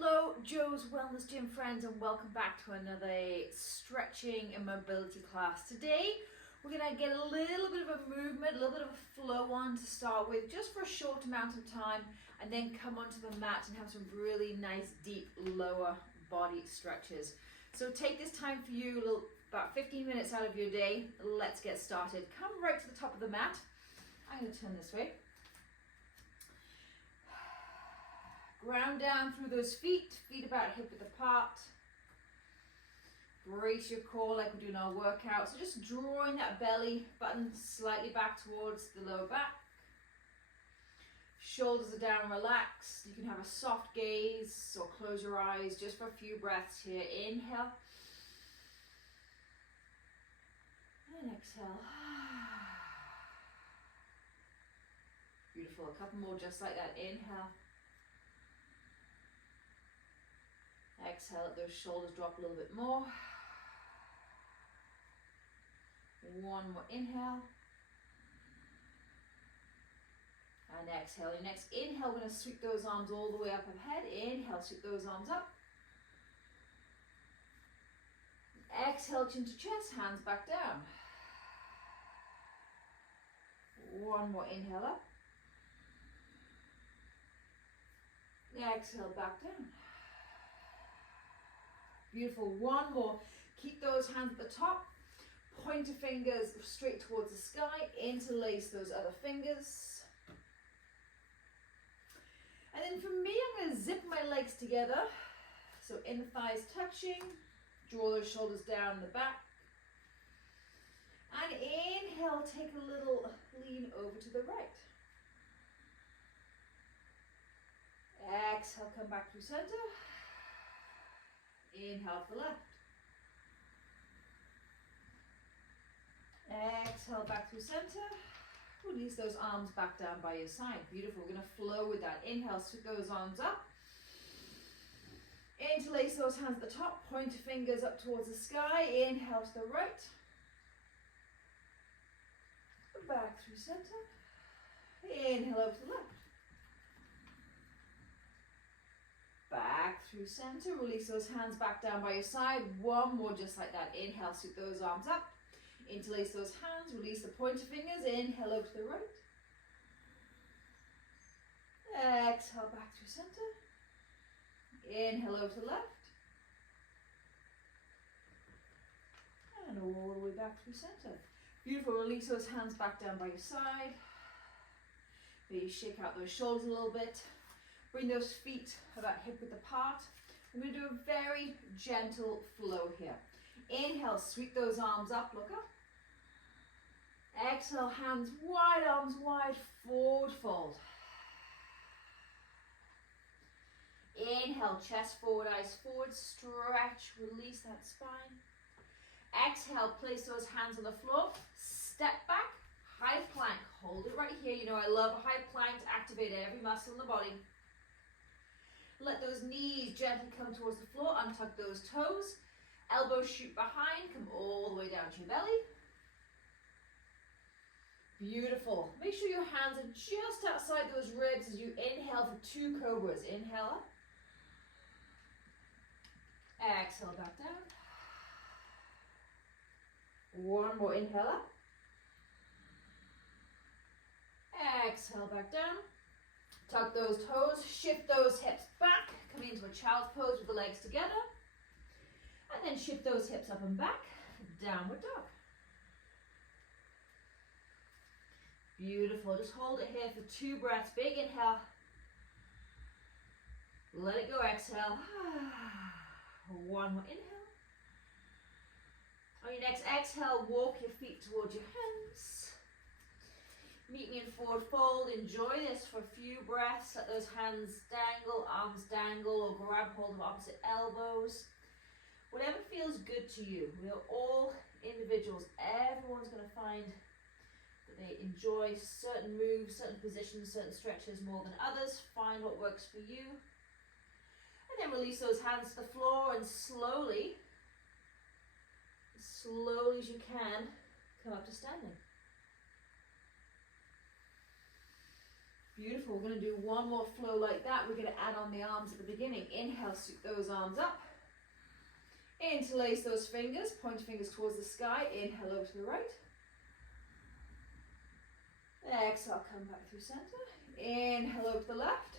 Hello Joe's Wellness Gym friends, and welcome back to another stretching and mobility class. Today we're going to get a little bit of a movement, a little bit of a flow on to start with, just for a short amount of time, and then come onto the mat and have some really nice deep lower body stretches. So take this time for you, about 15 minutes out of your day. Let's get started. Come right to the top of the mat. I'm going to turn this way. Ground down through those feet about hip width apart. Brace your core like we're doing our workout. So just drawing that belly button slightly back towards the lower back. Shoulders are down, relaxed. You can have a soft gaze or close your eyes just for a few breaths here. Inhale. And exhale. Beautiful. A couple more just like that. Inhale. Exhale, let those shoulders drop a little bit more. One more inhale. And exhale. Your next inhale, we're going to sweep those arms all the way up ahead. Inhale, sweep those arms up. Exhale, chin to chest, hands back down. One more inhale up. Exhale, back down. Beautiful. One more. Keep those hands at the top. Pointer fingers straight towards the sky. Interlace those other fingers. And then for me, I'm going to zip my legs together. So inner thighs touching. Draw those shoulders down in the back. And inhale, take a little lean over to the right. Exhale, come back through center. Inhale to the left. Exhale back through center. Release those arms back down by your side. Beautiful. We're going to flow with that. Inhale, sweep those arms up. Interlace those hands at the top. Pointer fingers up towards the sky. Inhale to the right. Back through center. Inhale over to the left. Back through center. Release those hands back down by your side. One more just like that. Inhale, sweep those arms up. Interlace those hands. Release the pointer fingers. Inhale over to the right. Exhale back through center. Inhale over to the left. And all the way back through center. Beautiful. Release those hands back down by your side. Maybe shake out those shoulders a little bit. Bring those feet about hip width apart. I'm going to do a very gentle flow here. Inhale, sweep those arms up, look up. Exhale, hands wide, arms wide, forward fold. Inhale, chest forward, eyes forward, stretch, release that spine. Exhale, place those hands on the floor, step back, high plank, hold it right here. You know I love a high plank to activate every muscle in the body. Let those knees gently come towards the floor, untuck those toes, elbows shoot behind, come all the way down to your belly. Beautiful. Make sure your hands are just outside those ribs as you inhale for 2 cobras. Inhale up. Exhale back down. One more inhale up. Exhale back down. Tuck those toes, shift those hips back, come into a child's pose with the legs together, and then shift those hips up and back, downward dog. Beautiful, just hold it here for 2 breaths, big inhale, let it go, exhale, one more inhale. On your next exhale, walk your feet towards your hands. Meet me in forward fold. Enjoy this for a few breaths. Let those hands dangle, arms dangle, or grab hold of opposite elbows. Whatever feels good to you. We are all individuals. Everyone's going to find that they enjoy certain moves, certain positions, certain stretches more than others. Find what works for you. And then release those hands to the floor and slowly as you can, come up to standing. Beautiful. We're going to do one more flow like that. We're going to add on the arms at the beginning. Inhale, sweep those arms up. Interlace those fingers, point your fingers towards the sky. Inhale over to the right. Exhale, come back through center. Inhale over to the left.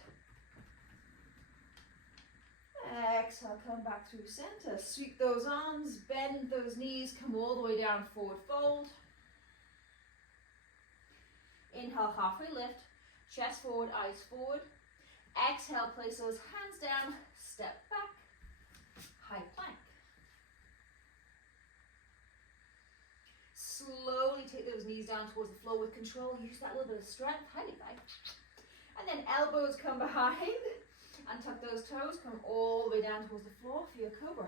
Exhale, come back through center. Sweep those arms, bend those knees, come all the way down, forward fold. Inhale, halfway lift, chest forward, eyes forward. Exhale, place those hands down, step back, high plank. Slowly take those knees down towards the floor with control. Use that little bit of strength, highly back. And then elbows come behind. And tuck those toes, come all the way down towards the floor for your Cobra.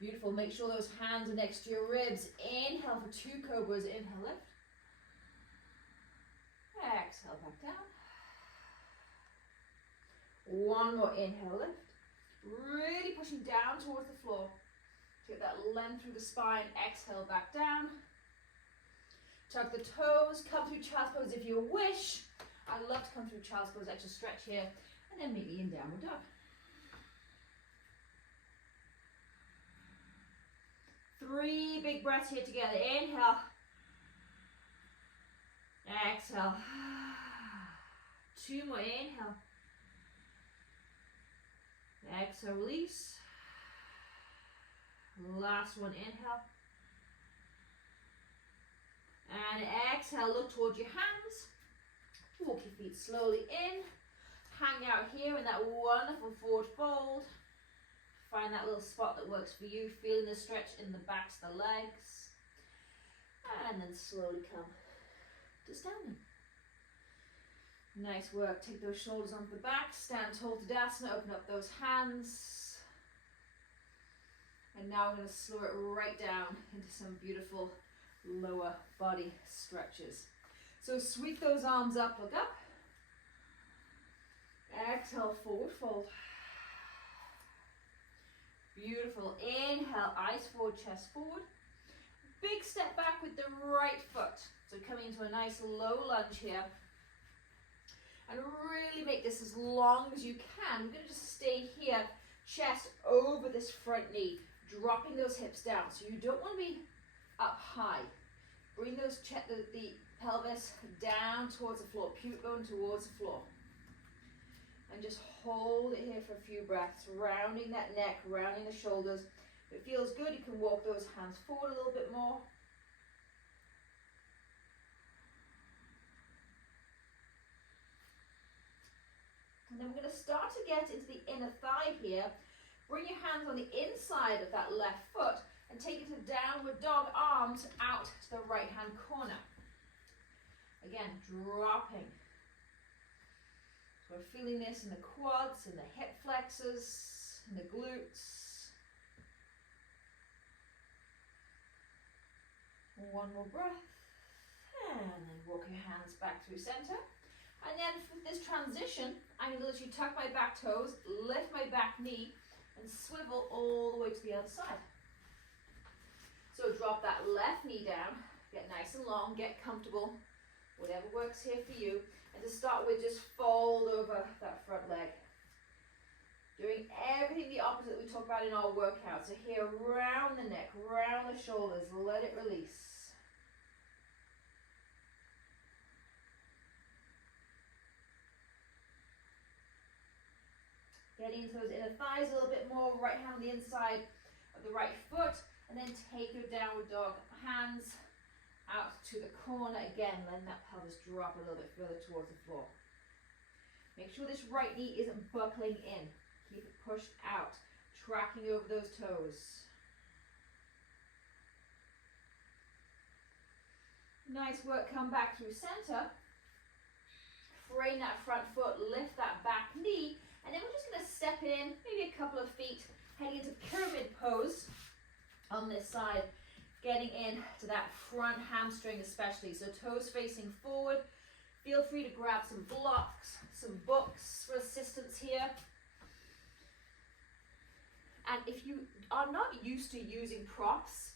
Beautiful. Make sure those hands are next to your ribs. Inhale for 2 Cobras. Inhale, lift. Exhale, back down. One more inhale, lift. Really pushing down towards the floor. Get that length through the spine. Exhale, back down. Tuck the toes. Come through child's pose if you wish. I love to come through child's pose. Extra stretch here. And then meet me in downward dog. 3 big breaths here together. Inhale. Exhale. 2 more. Inhale. Exhale, release. Last one, inhale. And exhale, look towards your hands. Walk your feet slowly in. Hang out here in that wonderful forward fold. Find that little spot that works for you. Feeling the stretch in the backs of the legs. And then slowly come to standing. Nice work. Take those shoulders onto the back. Stand tall to Tadasana. Open up those hands. And now we're going to slow it right down into some beautiful lower body stretches. So sweep those arms up, look up. Exhale, forward fold. Beautiful. Inhale, eyes forward, chest forward. Big step back with the right foot. So coming into a nice low lunge here. And really make this as long as you can. I'm going to just stay here, chest over this front knee, dropping those hips down. So you don't want to be up high. Bring those the pelvis down towards the floor, pubic bone towards the floor. And just hold it here for a few breaths, rounding that neck, rounding the shoulders. If it feels good, you can walk those hands forward a little bit more. And then we're going to start to get into the inner thigh here. Bring your hands on the inside of that left foot and take it to downward dog, arms out to the right hand corner. Again, dropping. So we're feeling this in the quads, in the hip flexors, in the glutes. One more breath. And then walk your hands back through center. And then for this transition, I'm going to literally tuck my back toes, lift my back knee, and swivel all the way to the other side. So drop that left knee down, get nice and long, get comfortable, whatever works here for you. And to start with, just fold over that front leg. Doing everything the opposite we talk about in our workout. So here, round the neck, round the shoulders, let it release. Getting into those inner thighs a little bit more, right hand on the inside of the right foot, and then take your downward dog, hands out to the corner. Again, letting that pelvis drop a little bit further towards the floor. Make sure this right knee isn't buckling in. Keep it pushed out, tracking over those toes. Nice work, come back through center. Frame that front foot, lift that back knee, and then we're just going to step in, maybe a couple of feet, heading into pyramid pose on this side, getting into that front hamstring especially. So toes facing forward. Feel free to grab some blocks, some books for assistance here. And if you are not used to using props,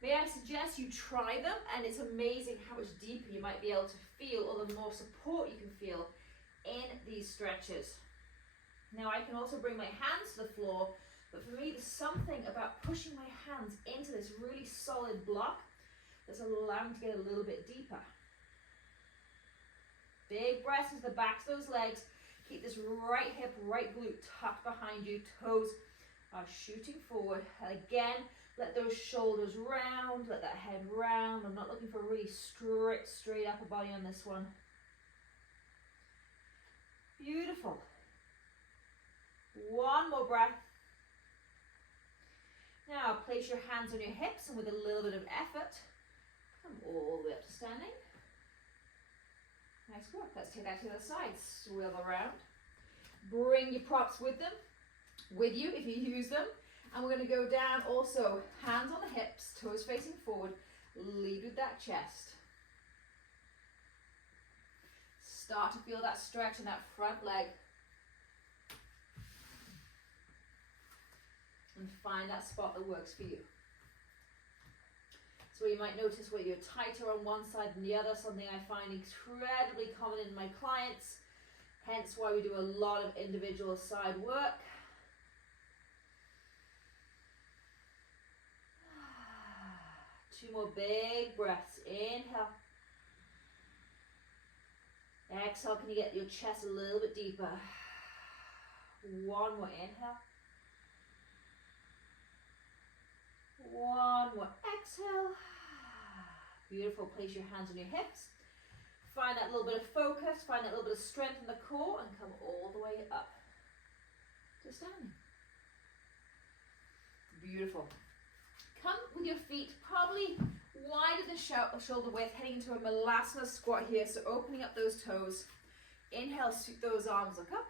May I suggest you try them, and it's amazing how much deeper you might be able to feel, or the more support you can feel in these stretches. Now I can also bring my hands to the floor, but for me there's something about pushing my hands into this really solid block that's allowing to get a little bit deeper. Big breaths into the backs of those legs. Keep this right hip, right glute tucked behind you. Toes are shooting forward. And again, let those shoulders round, let that head round. I'm not looking for a really strict, straight upper body on this one. Beautiful. One more breath. Now place your hands on your hips, and with a little bit of effort, come all the way up to standing. Nice work. Let's take that to the side. Swivel around. Bring your props with you if you use them. And we're going to go down also, hands on the hips, toes facing forward. Lead with that chest. Start to feel that stretch in that front leg. And find that spot that works for you. So you might notice where you're tighter on one side than the other, something I find incredibly common in my clients, hence why we do a lot of individual side work. Two more big breaths. Inhale. Exhale, can you get your chest a little bit deeper? One more inhale. One more exhale. Beautiful. Place your hands on your hips. Find that little bit of focus, find that little bit of strength in the core, and come all the way up to standing. Beautiful. Come with your feet probably wide at the shoulder width, heading into a Malasana squat here. So opening up those toes. Inhale, sweep those arms, look up.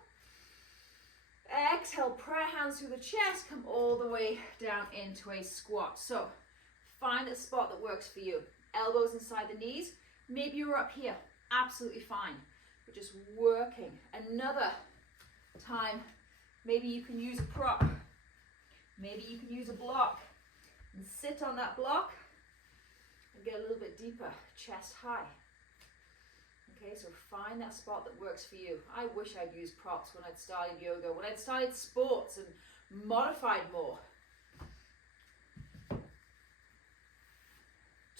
Exhale, prayer hands through the chest, come all the way down into a squat. So find a spot that works for you. Elbows inside the knees. Maybe you're up here, absolutely fine. We're just working. Another time, maybe you can use a prop. Maybe you can use a block. And sit on that block and get a little bit deeper, chest high. Okay, so find that spot that works for you. I wish I'd used props when I'd started yoga, when I'd started sports and modified more.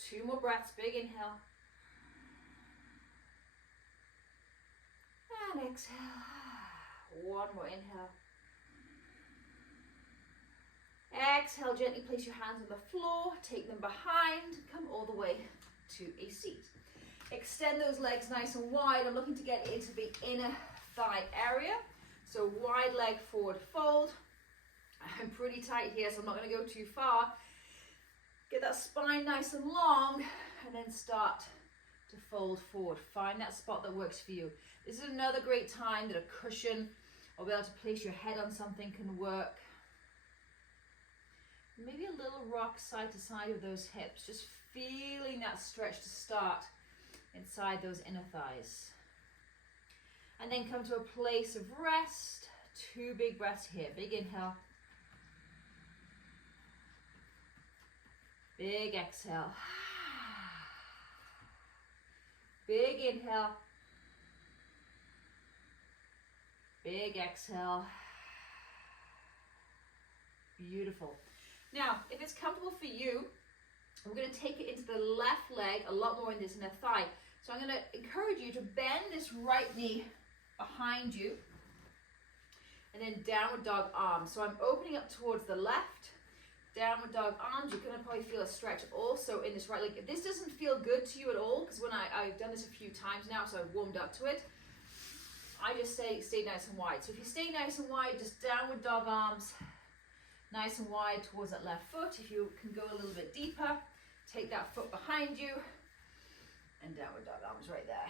Two more breaths, big inhale. And exhale. One more inhale. Exhale, gently place your hands on the floor, take them behind, come all the way to a seat. Extend those legs nice and wide. I'm looking to get into the inner thigh area. So wide leg forward fold. I'm pretty tight here, so I'm not going to go too far. Get that spine nice and long, and then start to fold forward. Find that spot that works for you. This is another great time that a cushion or be able to place your head on something can work. Maybe a little rock side to side of those hips, just feeling that stretch to start inside those inner thighs. And then come to a place of rest. Two big breaths here. Big inhale. Big exhale. Big inhale. Big exhale. Beautiful. Now, if it's comfortable for you, I'm going to take it into the left leg, a lot more in this inner thigh. So I'm going to encourage you to bend this right knee behind you, and then downward dog arms. So I'm opening up towards the left, downward dog arms. You're going to probably feel a stretch also in this right leg. If this doesn't feel good to you at all, because when I've done this a few times now, so I've warmed up to it, I just say stay nice and wide. So if you stay nice and wide, just downward dog arms, nice and wide towards that left foot. If you can go a little bit deeper, take that foot behind you, and downward dog arms right there.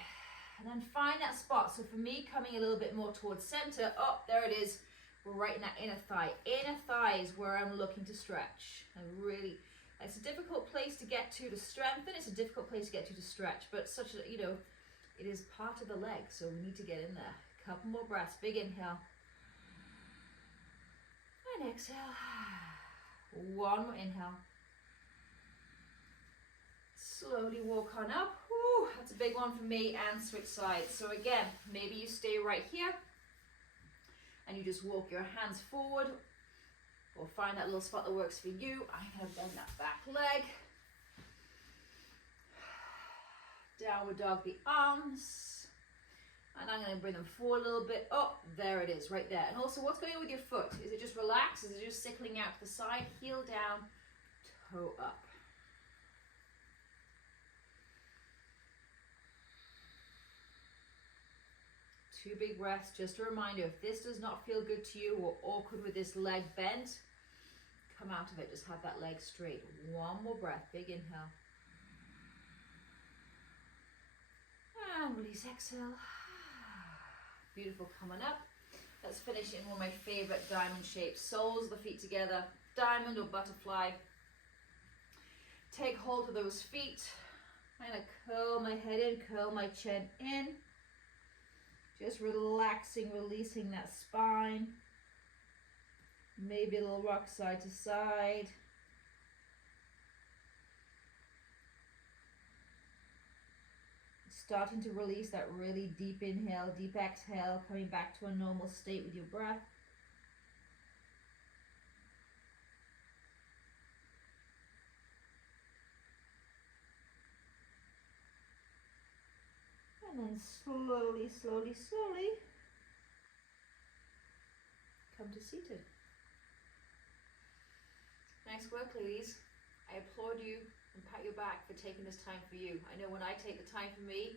And then find that spot. So for me, coming a little bit more towards center, oh, there it is. We're right in that inner thigh. Inner thigh is where I'm looking to stretch. And really, it's a difficult place to get to strengthen. It's a difficult place to get to stretch, but such a, you know, it is part of the leg, so we need to get in there. Couple more breaths. Big inhale. And exhale. One more inhale. Slowly walk on up. Whew, that's a big one for me, and switch sides. So again, maybe you stay right here and you just walk your hands forward, or find that little spot that works for you. I'm going to bend that back leg. Downward dog the arms. And I'm going to bring them forward a little bit. Oh, there it is, right there. And also, what's going on with your foot? Is it just relaxed? Is it just sickling out to the side? Heel down, toe up. Two big breaths. Just a reminder, if this does not feel good to you or awkward with this leg bent, come out of it. Just have that leg straight. One more breath. Big inhale. And release, exhale. Beautiful, coming up. Let's finish in one of my favorite diamond shapes. Soles of the feet together, diamond or butterfly. Take hold of those feet. I'm going to curl my head in, curl my chin in. Just relaxing, releasing that spine. Maybe a little rock side to side. Starting to release that really deep inhale, deep exhale, coming back to a normal state with your breath. And then slowly, slowly, slowly come to seated. Nice work, ladies. I applaud you and pat your back for taking this time for you. I know when I take the time for me,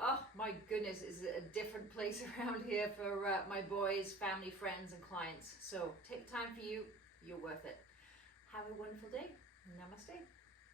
oh my goodness, it's a different place around here for my boys, family, friends, and clients. So take the time for you. You're worth it. Have a wonderful day. Namaste.